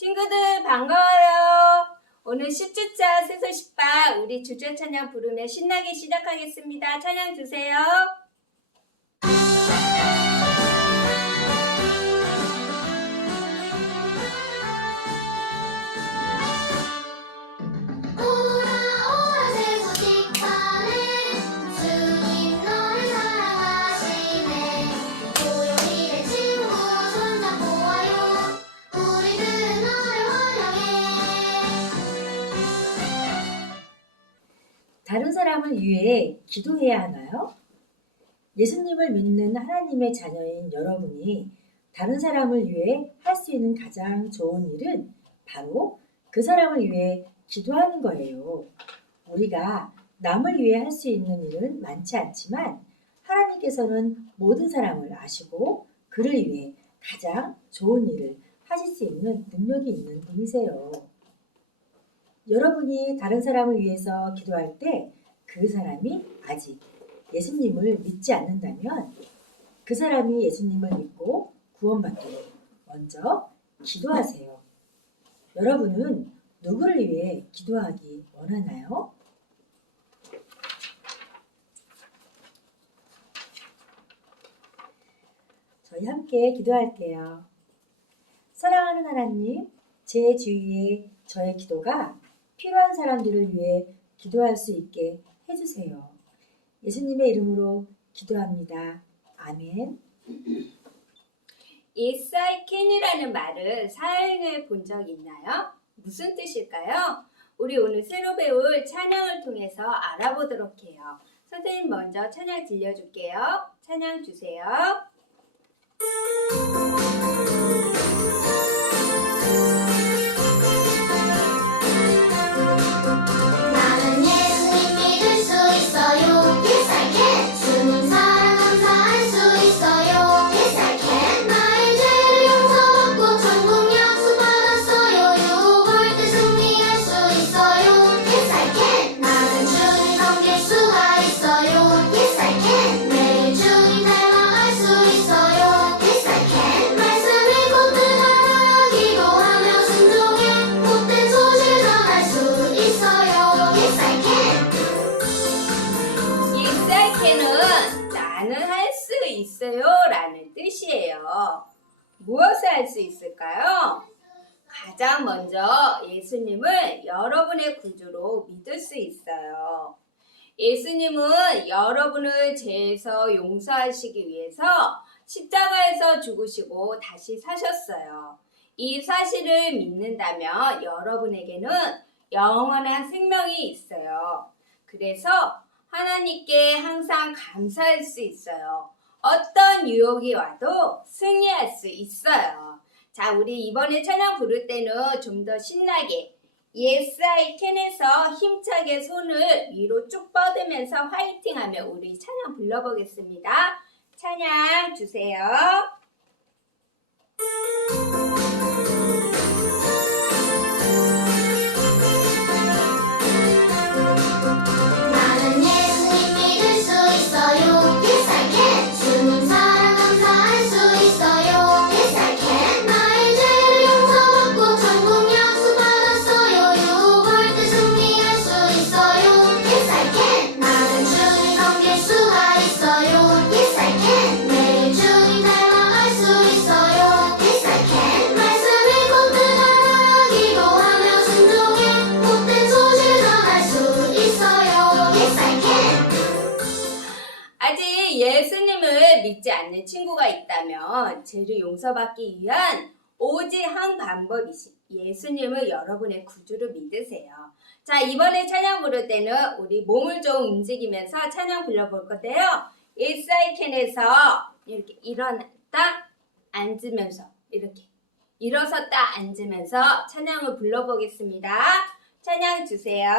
친구들 반가워요. 오늘 10주차 세서십바 우리 주저 찬양 부르며 신나게 시작하겠습니다. 찬양 주세요. 다른 사람을 위해 기도해야 하나요? 예수님을 믿는 하나님의 자녀인 여러분이 다른 사람을 위해 할 수 있는 가장 좋은 일은 바로 그 사람을 위해 기도하는 거예요. 우리가 남을 위해 할 수 있는 일은 많지 않지만 하나님께서는 모든 사람을 아시고 그를 위해 가장 좋은 일을 하실 수 있는 능력이 있는 분이세요. 여러분이 다른 사람을 위해서 기도할 때 그 사람이 아직 예수님을 믿지 않는다면 그 사람이 예수님을 믿고 구원받도록 먼저 기도하세요. 여러분은 누구를 위해 기도하기 원하나요? 저희 함께 기도할게요. 사랑하는 하나님, 제 주위에 저의 기도가 필요한 사람들을 위해 기도할 수 있게 해주세요. 예수님의 이름으로 기도합니다. 아멘. Yes, I can이라는 말을 사용해 본 적 있나요? 무슨 뜻일까요? 우리 오늘 새로 배울 찬양을 통해서 알아보도록 해요. 선생님 먼저 찬양 들려줄게요. 찬양 주세요. 나는 예수님 믿을 수 있어요. Yes I can. 주님 사랑 감사할 수 있어요. Yes I can. 나의 죄를 용서받고 천국 약속 받았어요. 유혹을 때 승리할 수 있어요. Yes I can. 나는 주님 섬길 수가 있어요. Yes I can. 매일 주님 닮아갈 수 있어요. Yes I can. 말씀 읽고 뜨거나 기도하며 순종해 못된 소식 전할 수 있어요. Yes I can. Yes, I can은 나는 할 수 있어요 라는 뜻이에요. 무엇을 할 수 있을까요? 가장 먼저 예수님을 여러분의 구주로 믿을 수 있어요. 예수님은 여러분을 죄에서 용서하시기 위해서 십자가에서 죽으시고 다시 사셨어요. 이 사실을 믿는다면 여러분에게는 영원한 생명이 있어요. 그래서 하나님께 항상 감사할 수 있어요. 어떤 유혹이 와도 승리할 수 있어요. 자, 우리 이번에 찬양 부를 때는 좀 더 신나게 Yes, I can에서 힘차게 손을 위로 쭉 뻗으면서 화이팅하며 우리 찬양 불러보겠습니다. 찬양 주세요. 나는 예수님 믿을 수 있어요. Yes I can. 주님 사랑 감사할 수 있어요. Yes I can. 나의 죄를 용서받고 천국 약속 받았어요. 유혹을 때 승리할 수 있어요. Yes I can. 나는 주님 섬길 수가 있어요. Yes I can. 매일 주님 닮아갈 수 있어요. Yes I can. 말씀 읽고 뜨거나 기도하며 순종해 못된 소식 전할 수 있어요. Yes I can. 아직 예수님을 믿지 않는 친구가 있다면 죄를 용서받기 위한 오직 한 방법이시 예수님을 여러분의 구주로 믿으세요. 자, 이번에 찬양 부를 때는 우리 몸을 좀 움직이면서 찬양 불러볼 건데요. Yes, I can에서 이렇게 일어났다 앉으면서 이렇게 일어섰다 앉으면서 찬양을 불러보겠습니다. 찬양 주세요.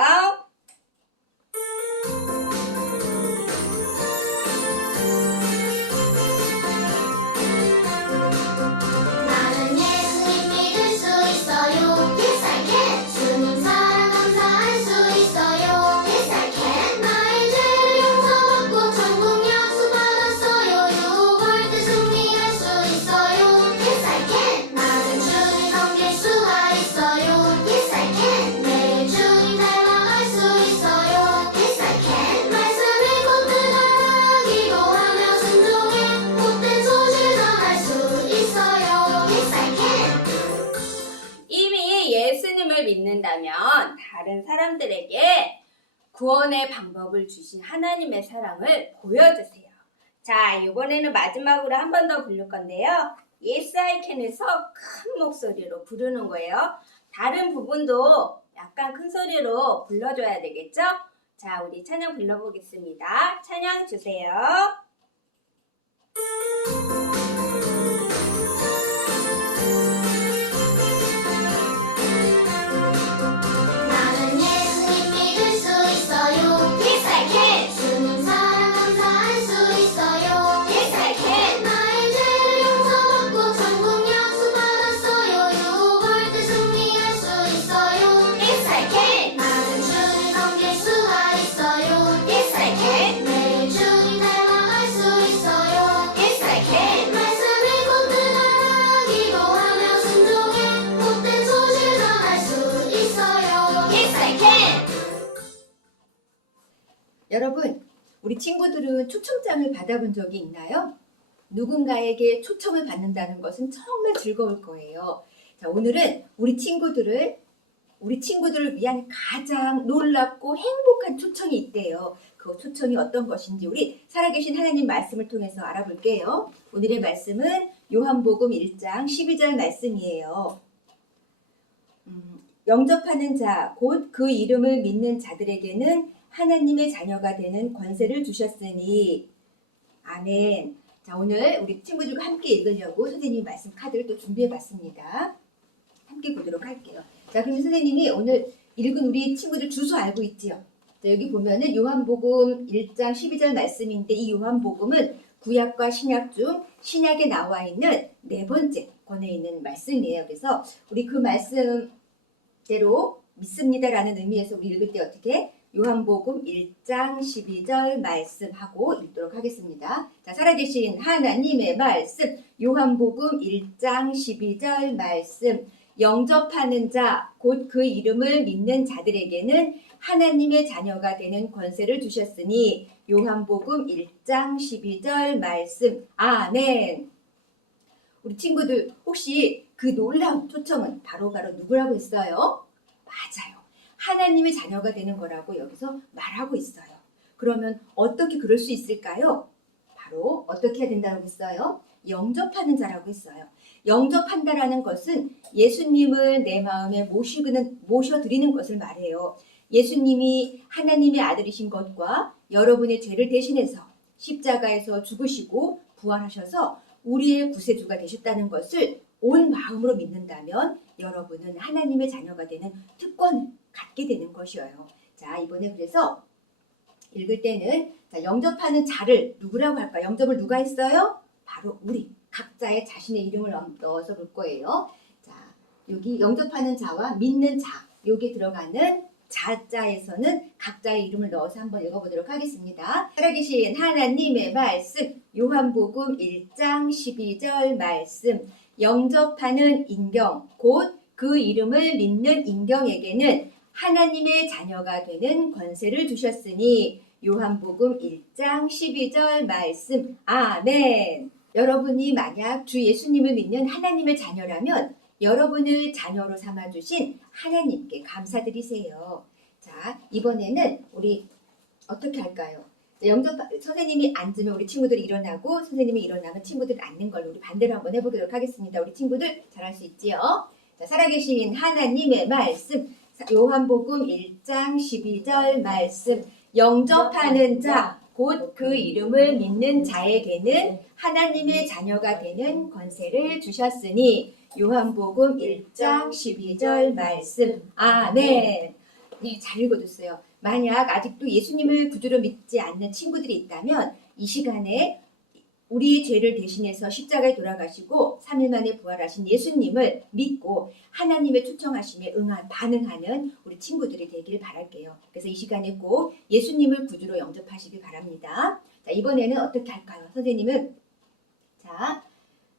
나는 예수님 믿을 수 있어요. Yes I can. 주님 사랑 감사할 수 있어요. Yes I can. 나의 죄를 용서받고 천국 약속 받았어요. 유혹을 때 승리할 수 있어요. Yes I can. 나는 주님 섬길 수가 예수님을 믿는다면 다른 사람들에게 구원의 방법을 주신 하나님의 사랑을 보여주세요. 자, 이번에는 마지막으로 한 번 더 부를 건데요. Yes, I can에서 큰 목소리로 부르는 거예요. 다른 부분도 약간 큰 소리로 불러줘야 되겠죠? 자, 우리 찬양 불러보겠습니다. 찬양 주세요. 나는 예수님 믿을 수 있어요. Yes, I can. 주님 사랑 감사할 수 있어요. Yes, I can. 나의 죄를 용서받고 천국 약속 받았어요. 유혹을 때 승리할 수 있어요. Yes, I can. 나는 주님 섬길 수가 있어요. Yes, I can. 매일 주님 닮아갈 수 있어요. Yes, I can. 말씀을 꼭 기도하며 순종해 복된 소식을 전할 수 있어요. Yes, I can. 여러분, 우리 친구들은 초청장을 받아본 적이 있나요? 누군가에게 초청을 받는다는 것은 정말 즐거울 거예요. 자, 오늘은 우리 친구들을 위한 가장 놀랍고 행복한 초청이 있대요. 그 초청이 어떤 것인지 우리 살아계신 하나님 말씀을 통해서 알아볼게요. 오늘의 말씀은 요한복음 1장 12절 말씀이에요. 영접하는 자, 곧 그 이름을 믿는 자들에게는 하나님의 자녀가 되는 권세를 주셨으니. 아멘. 자, 오늘 우리 친구들과 함께 읽으려고 선생님이 말씀 카드를 또 준비해 봤습니다. 함께 보도록 할게요. 자, 그럼 선생님이 오늘 읽은 우리 친구들 주소 알고 있지요? 자, 여기 보면은 요한복음 1장 12절 말씀인데 이 요한복음은 구약과 신약 중 신약에 나와 있는 네 번째 권에 있는 말씀이에요. 그래서 우리 그 말씀대로 믿습니다라는 의미에서 우리 읽을 때 어떻게? 요한복음 1장 12절 말씀하고 읽도록 하겠습니다. 자, 살아계신 하나님의 말씀, 요한복음 1장 12절 말씀. 영접하는 자, 곧 그 이름을 믿는 자들에게는 하나님의 자녀가 되는 권세를 주셨으니. 요한복음 1장 12절 말씀. 아멘. 우리 친구들 혹시 그 놀라운 초청은 바로바로 누구라고 했어요? 맞아요. 하나님의 자녀가 되는 거라고 여기서 말하고 있어요. 그러면 어떻게 그럴 수 있을까요? 바로 어떻게 해야 된다고 했어요? 영접하는 자라고 했어요. 영접한다라는 것은 예수님을 내 마음에 모셔드리는 것을 말해요. 예수님이 하나님의 아들이신 것과 여러분의 죄를 대신해서 십자가에서 죽으시고 부활하셔서 우리의 구세주가 되셨다는 것을 온 마음으로 믿는다면 여러분은 하나님의 자녀가 되는 특권을 갖게 되는 것이에요. 자, 이번에 그래서 읽을 때는 자, 영접하는 자를 누구라고 할까? 영접을 누가 했어요? 바로 우리 각자의 자신의 이름을 넣어서 볼 거예요. 자, 여기 영접하는 자와 믿는 자, 여기에 들어가는 자자에서는 각자의 이름을 넣어서 한번 읽어보도록 하겠습니다. 살아계신 하나님의 말씀, 요한복음 1장 12절 말씀. 영접하는 인경, 곧 그 이름을 믿는 인경에게는 하나님의 자녀가 되는 권세를 주셨으니. 요한복음 1장 12절 말씀. 아멘. 여러분이 만약 주 예수님을 믿는 하나님의 자녀라면 여러분을 자녀로 삼아주신 하나님께 감사드리세요. 자, 이번에는 우리 어떻게 할까요? 선생님이 앉으면 우리 친구들이 일어나고 선생님이 일어나면 친구들이 앉는 걸로 우리 반대로 한번 해보도록 하겠습니다. 우리 친구들 잘할 수 있지요? 자, 살아계신 하나님의 말씀, 요한복음 1장 12절 말씀. 영접하는 자, 곧 그 이름을 믿는 자에게는 하나님의 자녀가 되는 권세를 주셨으니. 요한복음 1장 12절 말씀. 아멘. 네, 잘 읽어줬어요. 만약 아직도 예수님을 구주로 믿지 않는 친구들이 있다면 이 시간에 우리의 죄를 대신해서 십자가에 돌아가시고 3일 만에 부활하신 예수님을 믿고 하나님의 초청하심에 반응하는 우리 친구들이 되길 바랄게요. 그래서 이 시간에 꼭 예수님을 구주로 영접하시길 바랍니다. 자, 이번에는 어떻게 할까요? 선생님은 자,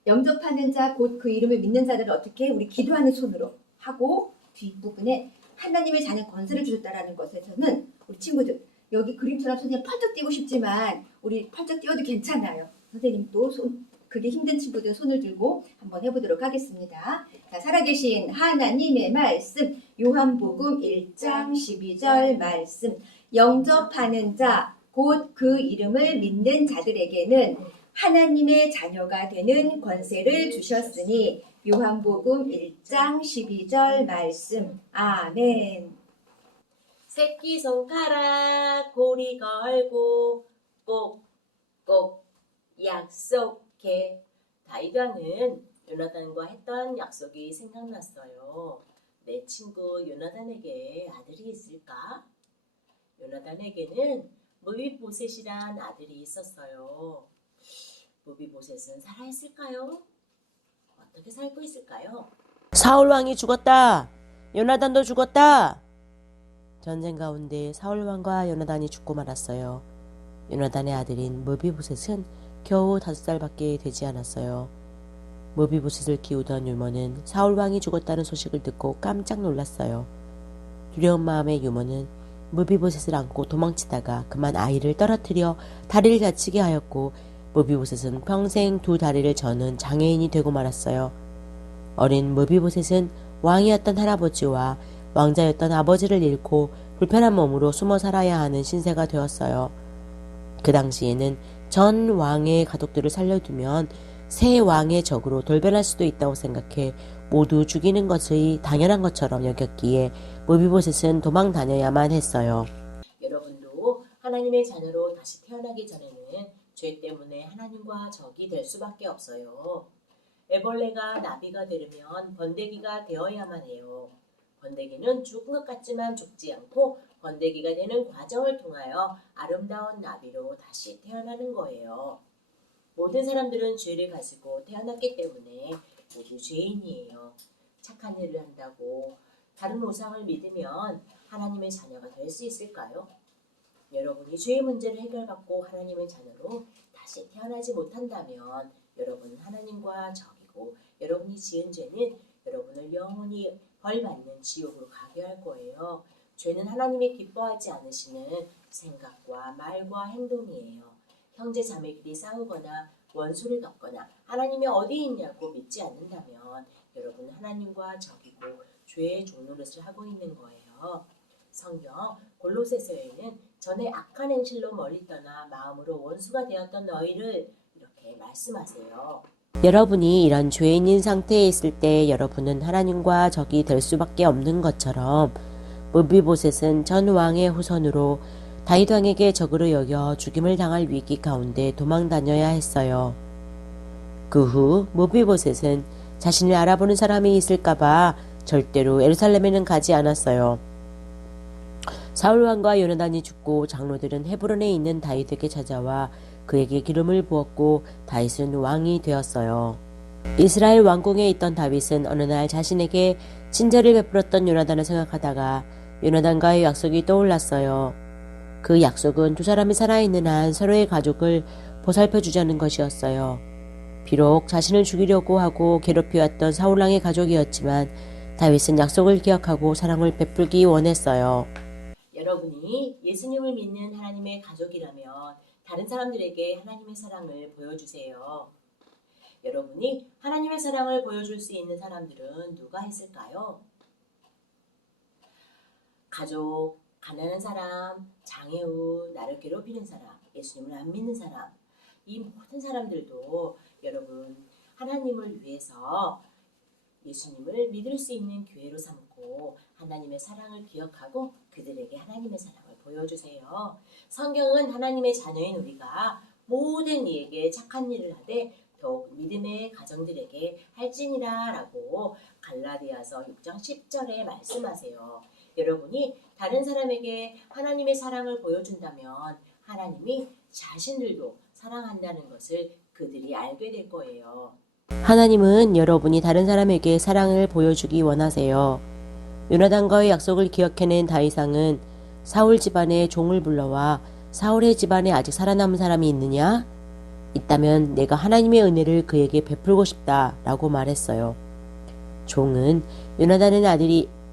영접하는 자, 곧 그 이름을 믿는 자들을 어떻게 우리 기도하는 손으로 하고 뒷부분에 하나님의 자녀 권세를 주셨다라는 것에서는 우리 친구들 여기 그림처럼 선생님 펄쩍 뛰고 싶지만 우리 펄쩍 뛰어도 괜찮아요. 선생님 또 손 그게 힘든 친구들 손을 들고 한번 해보도록 하겠습니다. 자, 살아계신 하나님의 말씀, 요한복음 1장 12절 말씀. 영접하는 자, 곧 그 이름을 믿는 자들에게는 하나님의 자녀가 되는 권세를 주셨으니, 요한복음 1장 12절 말씀. 아멘. 새끼 손가락 고리 걸고 꼭꼭 약속해. 다윗왕은 요나단과 했던 약속이 생각났어요. 내 친구 요나단에게 아들이 있을까? 요나단에게는 무비보셋이란 아들이 있었어요. 무비보셋은 살아있을까요? 어떻게 살고 있을까요? 사울왕이 죽었다. 요나단도 죽었다. 전쟁 가운데 사울왕과 요나단이 죽고 말았어요. 요나단의 아들인 무비보셋은 겨우 5살밖에 되지 않았어요. 무비보셋을 키우던 유모는 사울왕이 죽었다는 소식을 듣고 깜짝 놀랐어요. 두려운 마음의 유모는 무비보셋을 안고 도망치다가 그만 아이를 떨어뜨려 다리를 다치게 하였고, 무비보셋은 평생 2 다리를 저는 장애인이 되고 말았어요. 어린 무비보셋은 왕이었던 할아버지와 왕자였던 아버지를 잃고 불편한 몸으로 숨어 살아야 하는 신세가 되었어요. 그 당시에는 전 왕의 가족들을 살려두면 새 왕의 적으로 돌변할 수도 있다고 생각해 모두 죽이는 것이 당연한 것처럼 여겼기에 무비보셋은 도망 다녀야만 했어요. 여러분도 하나님의 자녀로 다시 태어나기 전에는 죄 때문에 하나님과 적이 될 수밖에 없어요. 애벌레가 나비가 되려면 번데기가 되어야만 해요. 번데기는 죽은 것 같지만 죽지 않고 번데기가 되는 과정을 통하여 아름다운 나비로 다시 태어나는 거예요. 모든 사람들은 죄를 가지고 태어났기 때문에 모두 죄인이에요. 착한 일을 한다고 다른 우상을 믿으면 하나님의 자녀가 될 수 있을까요? 여러분이 죄의 문제를 해결받고 하나님의 자녀로 다시 태어나지 못한다면 여러분은 하나님과 적이고, 여러분이 지은 죄는 여러분을 영원히 벌받는 지옥으로 가게 할 거예요. 죄는 하나님이 기뻐하지 않으시는 생각과 말과 행동이에요. 형제 자매끼리 싸우거나 원수를 덮거나 하나님이 어디 있냐고 믿지 않는다면 여러분은 하나님과 적이고 죄의 종노릇을 하고 있는 거예요. 성경 골로새서에는 전에 악한 행실로 멀리 떠나 마음으로 원수가 되었던 너희를 이렇게 말씀하세요. 여러분이 이런 죄인인 상태에 있을 때 여러분은 하나님과 적이 될 수밖에 없는 것처럼, 무비보셋은 전 왕의 후손으로 다윗 왕에게 적으로 여겨 죽임을 당할 위기 가운데 도망 다녀야 했어요. 그 후 무비보셋은 자신을 알아보는 사람이 있을까봐 절대로 예루살렘에는 가지 않았어요. 사울 왕과 요나단이 죽고 장로들은 헤브론에 있는 다윗에게 찾아와 그에게 기름을 부었고 다윗은 왕이 되었어요. 이스라엘 왕궁에 있던 다윗은 어느 날 자신에게 친절을 베풀었던 요나단을 생각하다가 요나단과의 약속이 떠올랐어요. 그 약속은 2 사람이 살아있는 한 서로의 가족을 보살펴주자는 것이었어요. 비록 자신을 죽이려고 하고 괴롭혀왔던 사울왕의 가족이었지만 다윗은 약속을 기억하고 사랑을 베풀기 원했어요. 여러분이 예수님을 믿는 하나님의 가족이라면 다른 사람들에게 하나님의 사랑을 보여주세요. 여러분이 하나님의 사랑을 보여줄 수 있는 사람들은 누가 있을까요? 가족, 가난한 사람, 장애우, 나를 괴롭히는 사람, 예수님을 안 믿는 사람, 이 모든 사람들도 여러분 하나님을 위해서 예수님을 믿을 수 있는 기회로 삼고 하나님의 사랑을 기억하고 그들에게 하나님의 사랑을 보여주세요. 성경은 하나님의 자녀인 우리가 모든 이에게 착한 일을 하되 더욱 믿음의 가정들에게 할지니라 라고 갈라디아서 6장 10절에 말씀하세요. 여러분이 다른 사람에게 하나님의 사랑을 보여준다면 하나님이 자신들도 사랑한다는 것을 그들이 알게 될 거예요. 하나님은 여러분이 다른 사람에게 사랑을 보여주기 원하세요. 요나단과의 약속을 기억해낸 다윗왕은 사울 집안의 종을 불러와 사울의 집안에 아직 살아남은 사람이 있느냐? 있다면 내가 하나님의 은혜를 그에게 베풀고 싶다 라고 말했어요. 종은 요나단의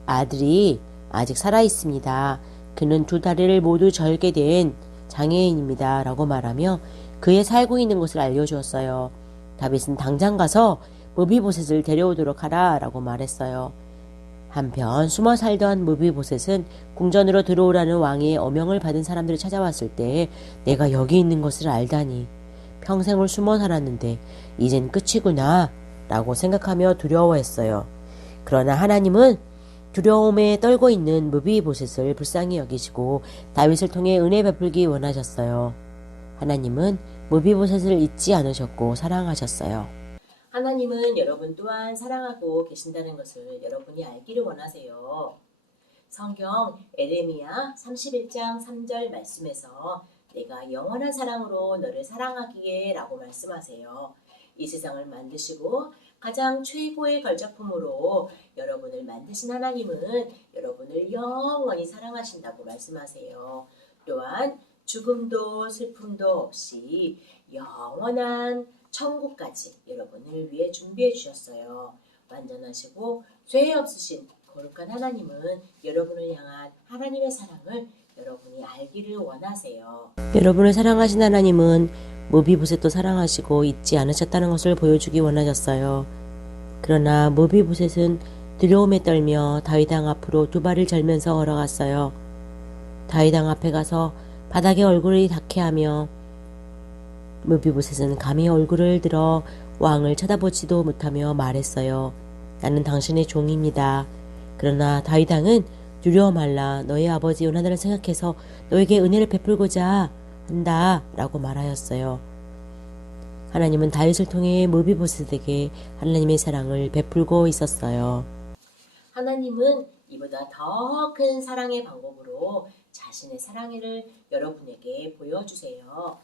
아들이 아직 살아있습니다. 그는 2 다리를 모두 절게 된 장애인입니다 라고 말하며 그의 살고 있는 곳을 알려주었어요. 다윗은 당장 가서 무비보셋을 데려오도록 하라라고 말했어요. 한편 숨어 살던 무비보셋은 궁전으로 들어오라는 왕의 어명을 받은 사람들이 찾아왔을 때 내가 여기 있는 것을 알다니 평생을 숨어 살았는데 이젠 끝이구나 라고 생각하며 두려워했어요. 그러나 하나님은 두려움에 떨고 있는 무비보셋을 불쌍히 여기시고 다윗을 통해 은혜 베풀기 원하셨어요. 하나님은 무비보셋을 잊지 않으셨고 사랑하셨어요. 하나님은 여러분 또한 사랑하고 계신다는 것을 여러분이 알기를 원하세요. 성경 에레미야 31장 3절 말씀에서 내가 영원한 사랑으로 너를 사랑하기에 라고 말씀하세요. 이 세상을 만드시고 가장 최고의 걸작품으로 여러분을 만드신 하나님은 여러분을 영원히 사랑하신다고 말씀하세요. 또한 죽음도 슬픔도 없이 영원한 천국까지 여러분을 위해 준비해 주셨어요. 완전하시고 죄 없으신 거룩한 하나님은 여러분을 향한 하나님의 사랑을 여러분이 알기를 원하세요. 여러분을 사랑하신 하나님은 무비보셋도 사랑하시고 잊지 않으셨다는 것을 보여주기 원하셨어요. 그러나 무비보셋은 두려움에 떨며 다윗 왕 앞으로 두 발을 절면서 걸어갔어요. 다윗 왕 앞에 가서 바닥에 얼굴을 닿게 하며 무비보셋은 감히 얼굴을 들어 왕을 쳐다보지도 못하며 말했어요. 나는 당신의 종입니다. 그러나 다윗 왕은 두려워 말라. 너희 아버지 요나단을 생각해서 너에게 은혜를 베풀고자 한다 라고 말하였어요. 하나님은 다윗을 통해 무비보셋에게 하나님의 사랑을 베풀고 있었어요. 하나님은 이보다 더 큰 사랑의 방법으로 자신의 사랑을 여러분에게 보여주세요.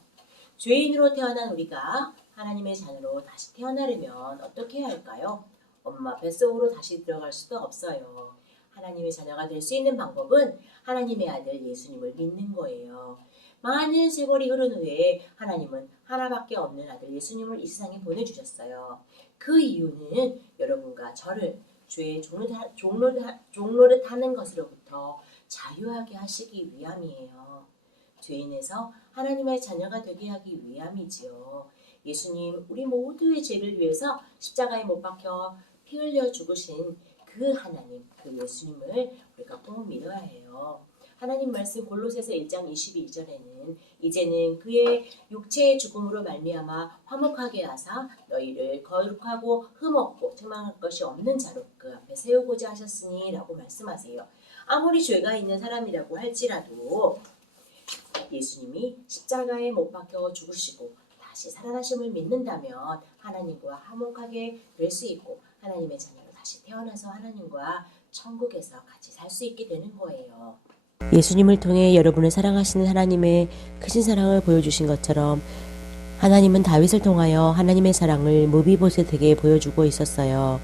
죄인으로 태어난 우리가 하나님의 자녀로 다시 태어나려면 어떻게 해야 할까요? 엄마 뱃속으로 다시 들어갈 수도 없어요. 하나님의 자녀가 될 수 있는 방법은 하나님의 아들 예수님을 믿는 거예요. 많은 세월이 흐른 후에 하나님은 하나밖에 없는 아들 예수님을 이 세상에 보내주셨어요. 그 이유는 여러분과 저를 죄의 종로를 타는 것으로부터 자유하게 하시기 위함이에요. 죄인에서 하나님의 자녀가 되게 하기 위함이지요. 예수님 우리 모두의 죄를 위해서 십자가에 못 박혀 피 흘려 죽으신 그 하나님, 그 예수님을 우리가 꼭 믿어야 해요. 하나님 말씀 골로새서 1장 22절에는 이제는 그의 육체의 죽음으로 말미암아 화목하게 하사 너희를 거룩하고 흠없고 책망할 것이 없는 자로 그 앞에 세우고자 하셨으니 라고 말씀하세요. 아무리 죄가 있는 사람이라고 할지라도 예수님이 십자가에 못 박혀 죽으시고 다시 살아나심을 믿는다면 하나님과 화목하게 될 수 있고 하나님의 자녀로 다시 태어나서 하나님과 천국에서 같이 살 수 있게 되는 거예요. 예수님을 통해 여러분을 사랑하시는 하나님의 크신 사랑을 보여주신 것처럼 하나님은 다윗을 통하여 하나님의 사랑을 무비보셋에게 보여주고 있었어요.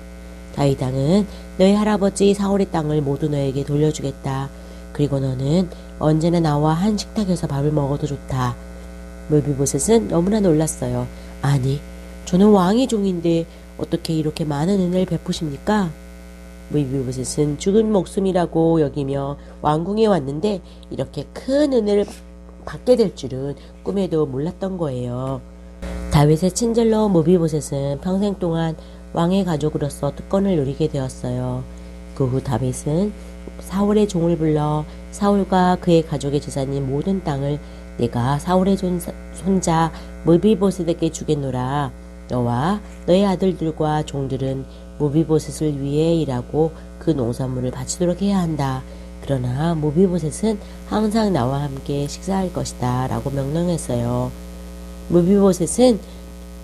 다윗 왕은 너의 할아버지 사울의 땅을 모두 너에게 돌려주겠다. 그리고 너는 언제나 나와 한 식탁에서 밥을 먹어도 좋다. 무비보셋은 너무나 놀랐어요. 아니, 저는 왕의 종인데 어떻게 이렇게 많은 은혜를 베푸십니까? 무비보셋은 죽은 목숨이라고 여기며 왕궁에 왔는데 이렇게 큰 은혜를 받게 될 줄은 꿈에도 몰랐던 거예요. 다윗의 친절러 무비보셋은 평생 동안 왕의 가족으로서 특권을 누리게 되었어요. 그 후 다윗은 사울의 종을 불러 사울과 그의 가족의 재산인 모든 땅을 내가 사울의 손자 무비보셋에게 주겠노라. 너와 너의 아들들과 종들은 무비보셋을 위해 일하고 그 농산물을 바치도록 해야 한다. 그러나 무비보셋은 항상 나와 함께 식사할 것이다 라고 명령했어요. 무비보셋은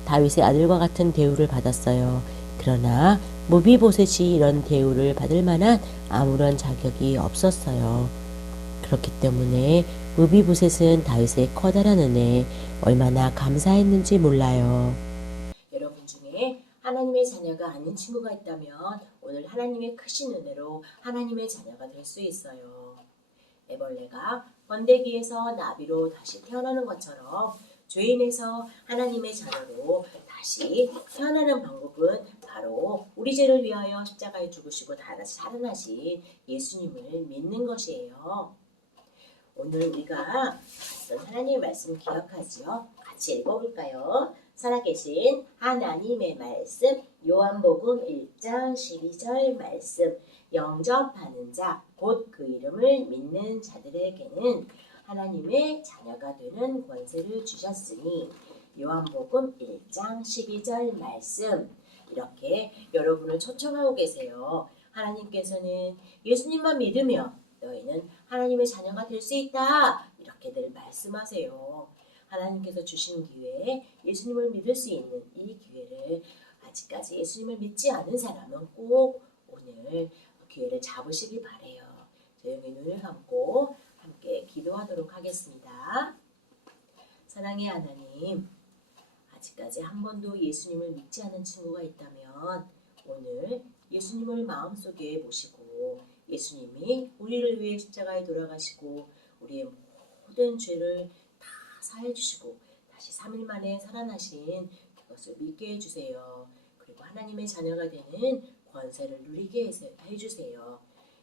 다윗의 아들과 같은 대우를 받았어요. 그러나 무비보셋이 이런 대우를 받을 만한 아무런 자격이 없었어요. 그렇기 때문에 무비보셋은 다윗의 커다란 은혜에 얼마나 감사했는지 몰라요. 여러분 중에 하나님의 자녀가 아닌 친구가 있다면 오늘 하나님의 크신 은혜로 하나님의 자녀가 될 수 있어요. 애벌레가 번데기에서 나비로 다시 태어나는 것처럼 죄인에서 하나님의 자녀로 다시 태어나는 방법은 바로 우리 죄를 위하여 십자가에 죽으시고 다시 살아나신 예수님을 믿는 것이에요. 오늘 우리가 봤던 하나님의 말씀 기억하지요? 같이 읽어볼까요? 살아계신 하나님의 말씀 요한복음 1장 12절 말씀 영접하는 자 곧 그 이름을 믿는 자들에게는 하나님의 자녀가 되는 권세를 주셨으니 요한복음 1장 12절 말씀 이렇게 여러분을 초청하고 계세요. 하나님께서는 예수님만 믿으면 너희는 하나님의 자녀가 될 수 있다. 이렇게 늘 말씀하세요. 하나님께서 주신 기회에 예수님을 믿을 수 있는 이 기회를 아직까지 예수님을 믿지 않은 사람은 꼭 오늘 기회를 잡으시길 바래요. 조용히 눈을 감고 함께 기도하도록 하겠습니다. 사랑의 하나님, 아직까지 한 번도 예수님을 믿지 않은 친구가 있다면 오늘 예수님을 마음속에 모시고 예수님이 우리를 위해 십자가에 돌아가시고 우리의 모든 죄를 다 사해 주시고 다시 3일 만에 살아나신 그것을 믿게 해주세요. 그리고 하나님의 자녀가 되는 권세를 누리게 해주세요.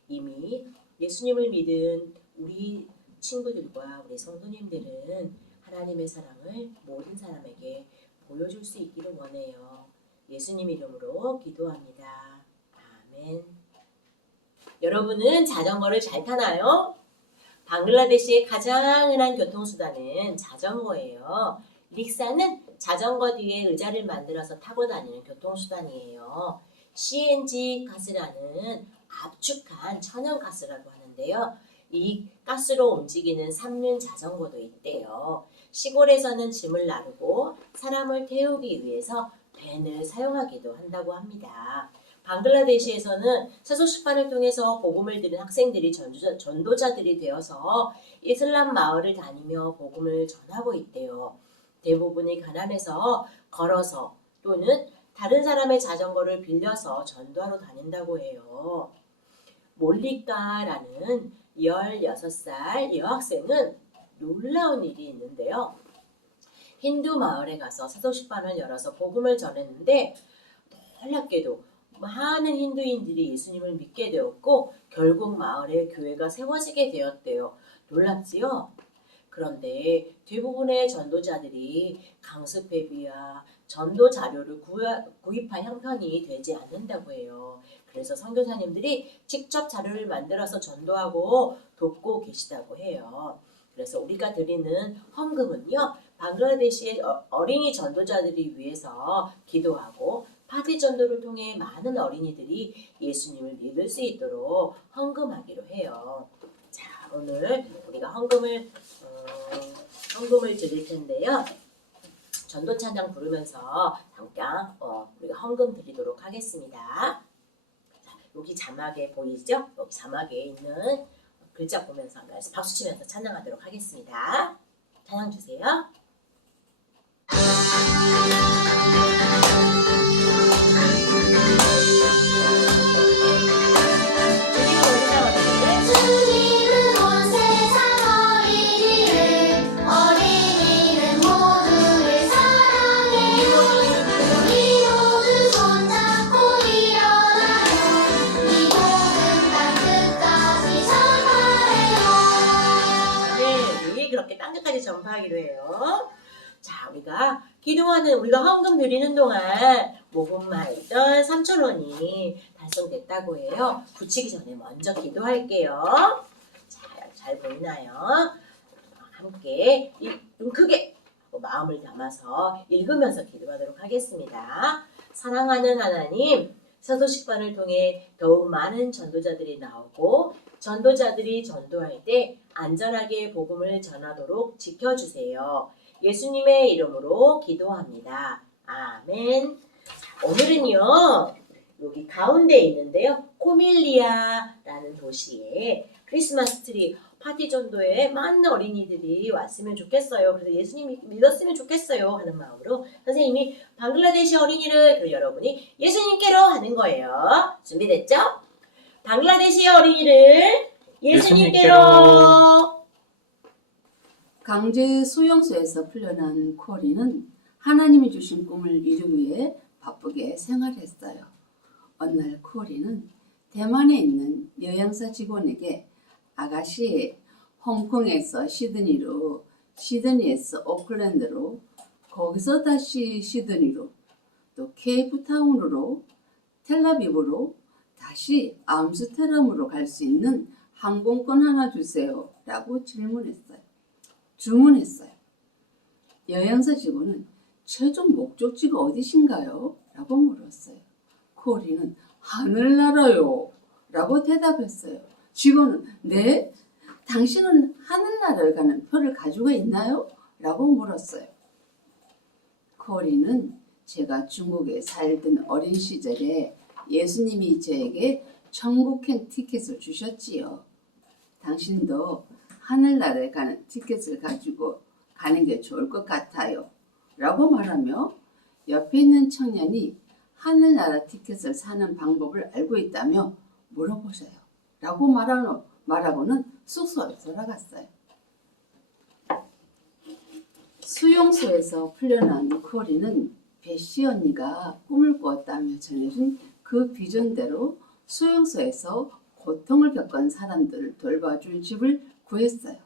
이미 예수님을 믿은 우리 친구들과 우리 성도님들은 하나님의 사랑을 모든 사람에게 보여줄 수 있기를 원해요. 예수님 이름으로 기도합니다. 아멘. 여러분은 자전거를 잘 타나요? 방글라데시의 가장 흔한 교통수단은 자전거예요. 릭사는 자전거 뒤에 의자를 만들어서 타고 다니는 교통수단이에요. CNG 가스라는 압축한 천연가스라고 하는데요. 이 가스로 움직이는 3륜 자전거도 있대요. 시골에서는 짐을 나르고 사람을 태우기 위해서 밴을 사용하기도 한다고 합니다. 방글라데시에서는 세속시판을 통해서 복음을 들은 학생들이 전도자들이 되어서 이슬람 마을을 다니며 복음을 전하고 있대요. 대부분이 가난해서 걸어서 또는 다른 사람의 자전거를 빌려서 전도하러 다닌다고 해요. 몰리카라는 16살 여학생은 놀라운 일이 있는데요. 힌두 마을에 가서 세속시판을 열어서 복음을 전했는데 놀랍게도 많은 힌두인들이 예수님을 믿게 되었고 결국 마을에 교회가 세워지게 되었대요. 놀랍지요? 그런데 대부분의 전도자들이 강습회비와 전도 자료를 구입할 형편이 되지 않는다고 해요. 그래서 선교사님들이 직접 자료를 만들어서 전도하고 돕고 계시다고 해요. 그래서 우리가 드리는 헌금은요, 방글라데시의 어린이 전도자들이 위해서 기도하고 파티 전도를 통해 많은 어린이들이 예수님을 믿을 수 있도록 헌금하기로 해요. 자, 오늘 우리가 헌금을 드릴 텐데요. 전도 찬양 부르면서 잠깐 우리가 헌금 드리도록 하겠습니다. 자, 여기 자막에 보이죠? 여기 자막에 있는 글자 보면서 박수 치면서 찬양하도록 하겠습니다. 찬양 주세요. 주님은 온 세상 어린이는 모두를 사랑해요. 우리 모두 손잡고 일어나요. 이곳은 땅 끝까지 전파해요. 네, 우리 그렇게 땅 끝까지 전파하기로 해요. 자, 우리가 헌금 드리는 동안 모금만 했던 3,000원이 달성됐다고 해요. 붙이기 전에 먼저 기도할게요. 자, 잘 보이나요? 함께 좀 크게 마음을 담아서 읽으면서 기도하도록 하겠습니다. 사랑하는 하나님, 사도식반을 통해 더욱 많은 전도자들이 나오고 전도자들이 전도할 때 안전하게 복음을 전하도록 지켜주세요. 예수님의 이름으로 기도합니다. 아멘. 오늘은요, 여기 가운데 있는데요. 코밀리아라는 도시에 크리스마스 트리 파티 전도에 많은 어린이들이 왔으면 좋겠어요. 그래서 예수님 믿었으면 좋겠어요 하는 마음으로 선생님이 방글라데시 어린이를 그리고 여러분이 예수님께로 하는 거예요. 준비됐죠? 방글라데시 어린이를 예수님께로. 강제 수용소에서 풀려난 코리는 하나님이 주신 꿈을 이루기 위해 바쁘게 생활했어요. 어느 날 코리는 대만에 있는 여행사 직원에게 아가씨, 홍콩에서 시드니에서 오클랜드로 거기서 다시 시드니로, 또 케이프타운으로, 텔라비브로, 다시 암스테르담으로 갈 수 있는 항공권 하나 주세요 라고 주문했어요. 여행사 직원은 최종 목적지가 어디신가요? 라고 물었어요. 코리는 하늘나라요 라고 대답했어요. 직원은 네? 당신은 하늘나라를 가는 표를 가지고 있나요? 라고 물었어요. 코리는 제가 중국에 살던 어린 시절에 예수님이 저에게 천국행 티켓을 주셨지요. 당신도 하늘나라에 가는 티켓을 가지고 가는 게 좋을 것 같아요. 라고 말하며 옆에 있는 청년이 하늘나라 티켓을 사는 방법을 알고 있다며 물어보세요. 라고 말하고는 숙소로 돌아갔어요. 수용소에서 풀려난 코리는 베시 언니가 꿈을 꾸었다며 전해준 그 비전대로 수용소에서 고통을 겪은 사람들을 돌봐줄 집을 구했어요.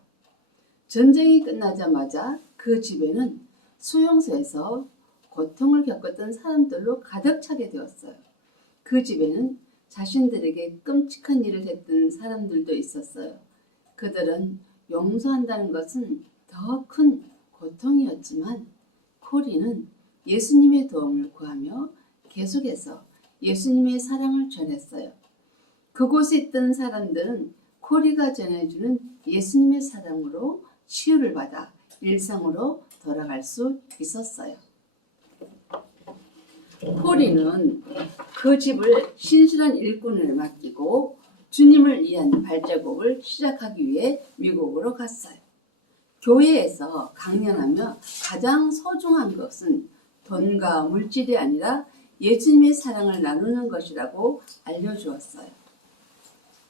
전쟁이 끝나자마자 그 집에는 수용소에서 고통을 겪었던 사람들로 가득 차게 되었어요. 그 집에는 자신들에게 끔찍한 일을 했던 사람들도 있었어요. 그들은 용서한다는 것은 더 큰 고통이었지만 코리는 예수님의 도움을 구하며 계속해서 예수님의 사랑을 전했어요. 그곳에 있던 사람들은 코리가 전해주는 예수님의 사랑으로 치유를 받아 일상으로 돌아갈 수 있었어요. 코리는 그 집을 신실한 일꾼을 맡기고 주님을 위한 발자국을 시작하기 위해 미국으로 갔어요. 교회에서 강연하며 가장 소중한 것은 돈과 물질이 아니라 예수님의 사랑을 나누는 것이라고 알려주었어요.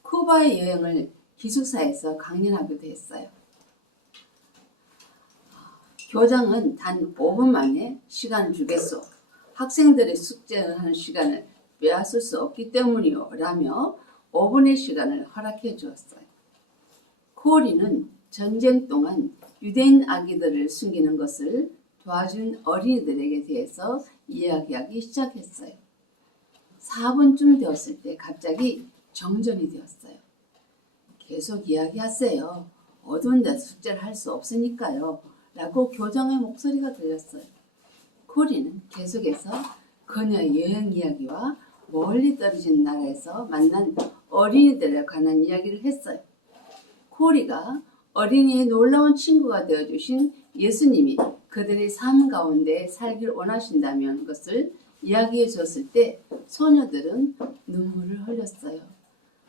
쿠바의 여행을 기숙사에서 강연하기도 했어요. 교장은 단 5분 만에 시간을 주겠소. 학생들의 숙제를 하는 시간을 빼앗을 수 없기 때문이요. 라며 5분의 시간을 허락해 주었어요. 코리는 전쟁 동안 유대인 아기들을 숨기는 것을 도와준 어린이들에게 대해서 이야기하기 시작했어요. 4분쯤 되었을 때 갑자기 정전이 되었어요. 계속 이야기하세요. 어두운 데서 숙제를 할 수 없으니까요. 라고 교장의 목소리가 들렸어요. 코리는 계속해서 그녀의 여행 이야기와 멀리 떨어진 나라에서 만난 어린이들에 관한 이야기를 했어요. 코리가 어린이의 놀라운 친구가 되어주신 예수님이 그들의 삶 가운데 살기를 원하신다는 것을 이야기해 줬을 때 소녀들은 눈물을 흘렸어요.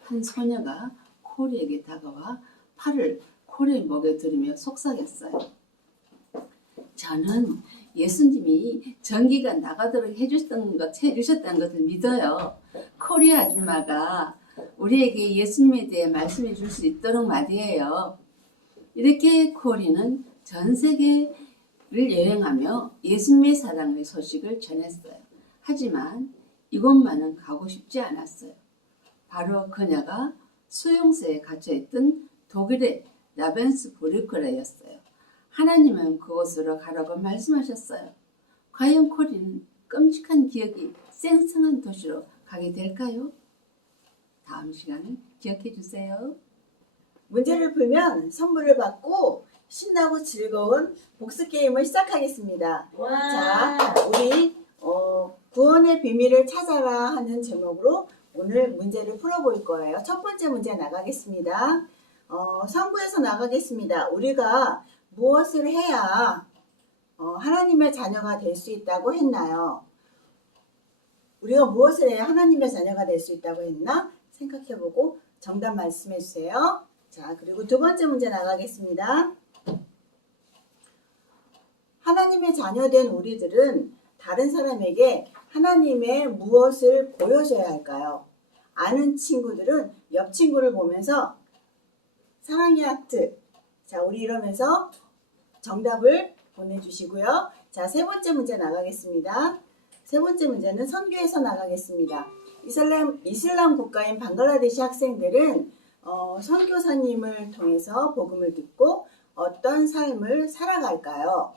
한 소녀가 코리에게 다가와 팔을 코리의 목에 두르며 속삭였어요. 저는 예수님이 전기가 나가도록 해주셨다는 것을 믿어요. 코리 아줌마가 우리에게 예수님에 대해 말씀해 줄 수 있도록 말이에요. 이렇게 코리는 전 세계를 여행하며 예수님의 사랑의 소식을 전했어요. 하지만 이곳만은 가고 싶지 않았어요. 바로 그녀가 수용소에 갇혀있던 독일의 라벤스부르크라였어요. 하나님은 그곳으로 가라고 말씀하셨어요. 과연 코리는 끔찍한 기억이 쌩쌩한 도시로 가게 될까요? 다음 시간은 기억해 주세요. 문제를 풀면 선물을 받고 신나고 즐거운 복습 게임을 시작하겠습니다. 자, 우리 구원의 비밀을 찾아라 하는 제목으로 오늘 문제를 풀어볼 거예요. 첫 번째 문제 나가겠습니다. 성부에서 나가겠습니다. 우리가 무엇을 해야 하나님의 자녀가 될 수 있다고 했나요? 우리가 무엇을 해야 하나님의 자녀가 될 수 있다고 했나? 생각해보고 정답 말씀해주세요. 자, 그리고 두 번째 문제 나가겠습니다. 하나님의 자녀된 우리들은 다른 사람에게 하나님의 무엇을 보여줘야 할까요? 아는 친구들은 옆 친구를 보면서 사랑의 하트. 자, 우리 이러면서 정답을 보내주시고요. 자, 세 번째 문제 나가겠습니다. 세 번째 문제는 선교에서 나가겠습니다. 이슬람 국가인 방글라데시 학생들은 선교사님을 통해서 복음을 듣고 어떤 삶을 살아갈까요?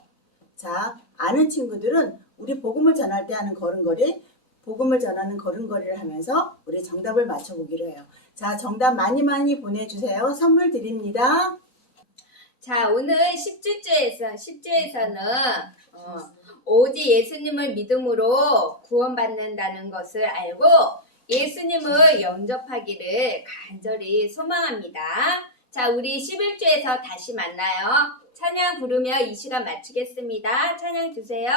자, 아는 친구들은 우리 복음을 전할 때 하는 걸음걸이, 복음을 전하는 걸음걸이를 하면서 우리 정답을 맞춰보기로 해요. 자, 정답 많이 보내주세요. 선물 드립니다. 자, 오늘 10주에서는 오직 예수님을 믿음으로 구원받는다는 것을 알고 예수님을 영접하기를 간절히 소망합니다. 자, 우리 11주에서 다시 만나요. 찬양 부르며 이 시간 마치겠습니다. 찬양 주세요.